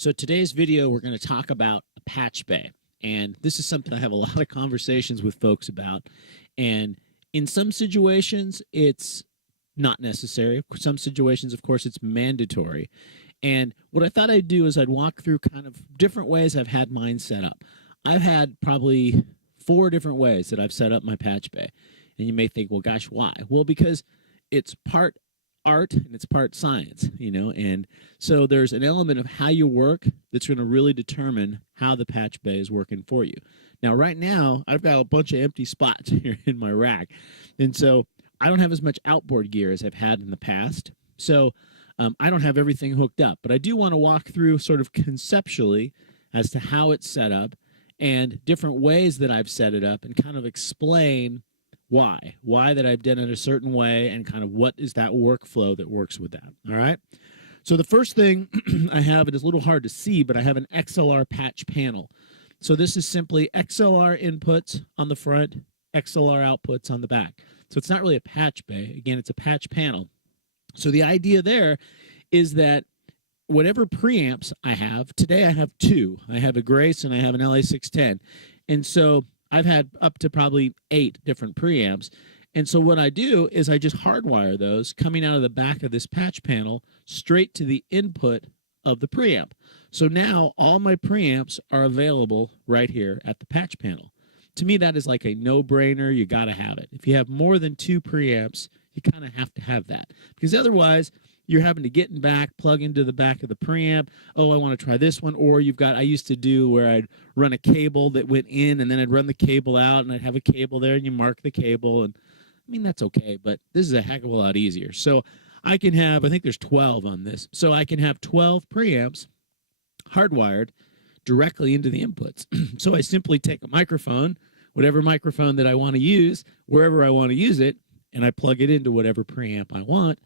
So today's video, we're going to talk about a patch bay. And this is something I have a lot of conversations with folks about. And in some situations, it's not necessary. Some situations, of course, it's mandatory. And what I thought I'd do is I'd walk through kind of different ways I've had mine set up. I've had probably 4 different ways that I've set up my patch bay. And you may think, well, gosh, why? Well, because it's part art and it's part science, and so there's an element of how you work that's going to really determine how the patch bay is working for you. Now, right now, I've got a bunch of empty spots here in my rack, and so I don't have as much outboard gear as I've had in the past, so I don't have everything hooked up, but I do want to walk through sort of conceptually as to how it's set up and different ways that I've set it up and kind of explain why that I've done it a certain way, and kind of what is that workflow that works with that. All right. So the first thing I have, it is a little hard to see, but I have an XLR patch panel. So this is simply XLR inputs on the front, XLR outputs on the back. So it's not really a patch bay. Again, it's a patch panel. So the idea there is that whatever preamps I have, today I have 2. I have a Grace and I have an LA610. And so I've had up to probably 8 different preamps. And so what I do is I just hardwire those coming out of the back of this patch panel straight to the input of the preamp. So now all my preamps are available right here at the patch panel. To me, that is like a no-brainer. You got to have it. If you have more than 2 preamps, you kind of have to have that, because otherwise you're having to get in back, plug into the back of the preamp. Oh, I want to try this one. Or you've got, I used to do where I'd run a cable that went in and then I'd run the cable out and I'd have a cable there and you mark the cable. And I mean, that's okay, but this is a heck of a lot easier. So I can have, I think there's 12 on this. So I can have 12 preamps hardwired directly into the inputs. So I simply take a microphone, whatever microphone that I want to use, wherever I want to use it, and I plug it into whatever preamp I want.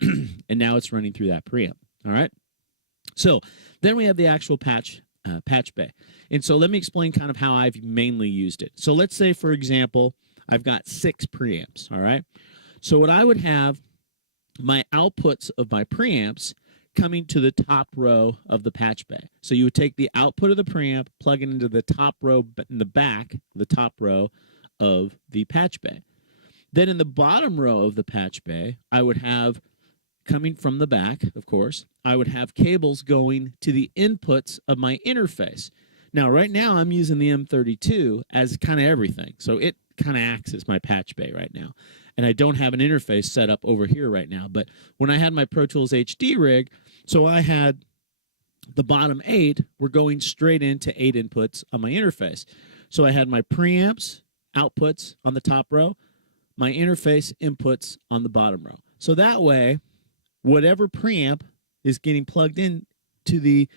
And now it's running through that preamp. All right. So then we have the actual patch bay. And so let me explain kind of how I've mainly used it. So let's say, for example, I've got 6 preamps. All right. So what I would have, my outputs of my preamps coming to the top row of the patch bay. So you would take the output of the preamp, plug it into the top row in the back, the top row of the patch bay. Then in the bottom row of the patch bay, I would have, coming from the back, of course, I would have cables going to the inputs of my interface. Now, right now, I'm using the M32 as kind of everything. So it kind of acts as my patch bay right now. And I don't have an interface set up over here right now. But when I had my Pro Tools HD rig, so I had the bottom 8 were going straight into 8 inputs on my interface. So I had my preamps, outputs on the top row, my interface inputs on the bottom row. So that way, whatever preamp is getting plugged in to the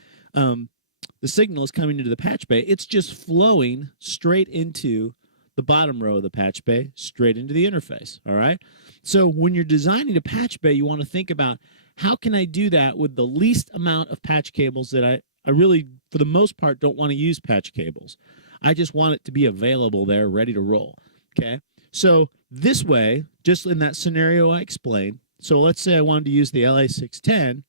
signal is coming into the patch bay, it's just flowing straight into the bottom row of the patch bay, straight into the interface, all right? So when you're designing a patch bay, you want to think about, how can I do that with the least amount of patch cables that I really, for the most part, don't want to use patch cables. I just want it to be available there, ready to roll, okay? So this way, just in that scenario I explained, so let's say I wanted to use the LA610,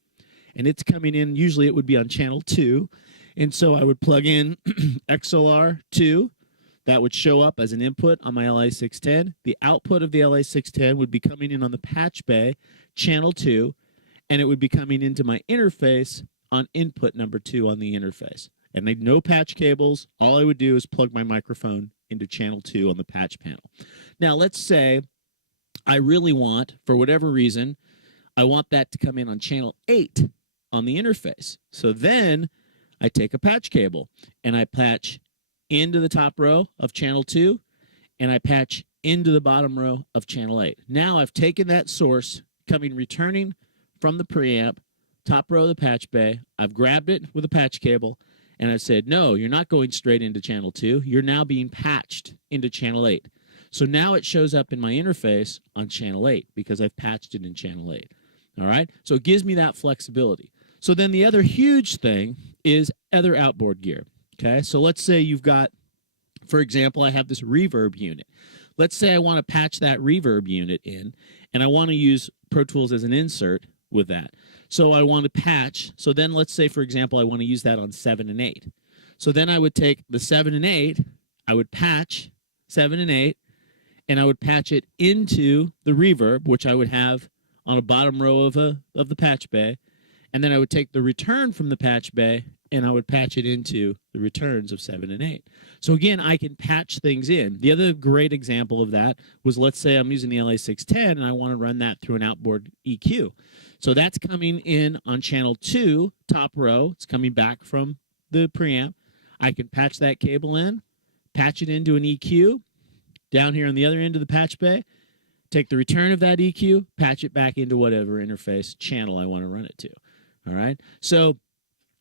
and it's coming in, usually it would be on channel 2, and so I would plug in XLR2, that would show up as an input on my LA610. The output of the LA610 would be coming in on the patch bay, channel 2, and it would be coming into my interface on input number 2 on the interface. And no patch cables. All I would do is plug my microphone into channel 2 on the patch panel. Now, let's say I really want, for whatever reason, I want that to come in on channel 8 on the interface. So then I take a patch cable and I patch into the top row of channel 2 and I patch into the bottom row of channel 8. Now I've taken that source returning from the preamp, top row of the patch bay, I've grabbed it with a patch cable, and I said, no, you're not going straight into channel 2. You're now being patched into channel 8. So now it shows up in my interface on channel 8 because I've patched it in channel 8. All right? So it gives me that flexibility. So then the other huge thing is other outboard gear. Okay? So let's say you've got, for example, I have this reverb unit. Let's say I want to patch that reverb unit in, and I want to use Pro Tools as an insert with that. So I want to patch. So then let's say, for example, I want to use that on 7 and 8. So then I would take the 7 and 8, I would patch 7 and 8, and I would patch it into the reverb, which I would have on a bottom row of the patch bay. And then I would take the return from the patch bay and I would patch it into the returns of 7 and 8. So again, I can patch things in. The other great example of that was, let's say I'm using the LA610 and I want to run that through an outboard EQ. So that's coming in on channel 2, top row. It's coming back from the preamp. I can patch that cable in, patch it into an EQ, down here on the other end of the patch bay, take the return of that EQ, patch it back into whatever interface channel I want to run it to. All right? So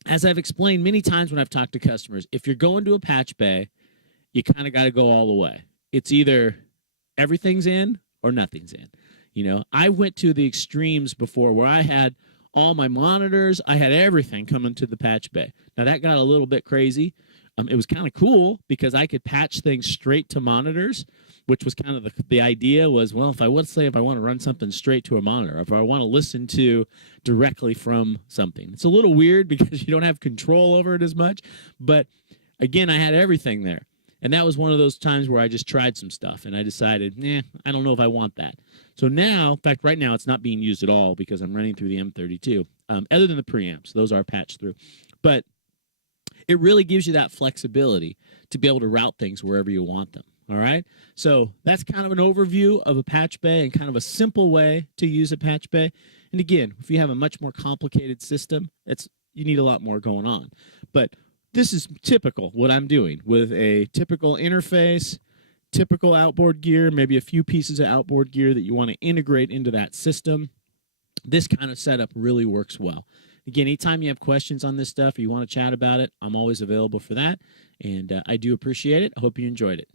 as I've explained many times when I've talked to customers, if you're going to a patch bay, you kind of got to go all the way. It's either everything's in or nothing's in. You know, I went to the extremes before where I had all my monitors, I had everything coming to the patch bay. Now that got a little bit crazy. It was kind of cool because I could patch things straight to monitors, which was kind of the idea was, well, if I want to run something straight to a monitor, if I want to listen to directly from something. It's a little weird because you don't have control over it as much. But again, I had everything there. And that was one of those times where I just tried some stuff and I decided, I don't know if I want that. So now, in fact, right now it's not being used at all because I'm running through the M32, other than the preamps. Those are patched through. But it really gives you that flexibility to be able to route things wherever you want them. All right? So that's kind of an overview of a patch bay and kind of a simple way to use a patch bay. And again, if you have a much more complicated system, you need a lot more going on. But this is typical what I'm doing with a typical interface, typical outboard gear, maybe a few pieces of outboard gear that you want to integrate into that system. This kind of setup really works well. Again, anytime you have questions on this stuff or you want to chat about it, I'm always available for that. And I do appreciate it. I hope you enjoyed it.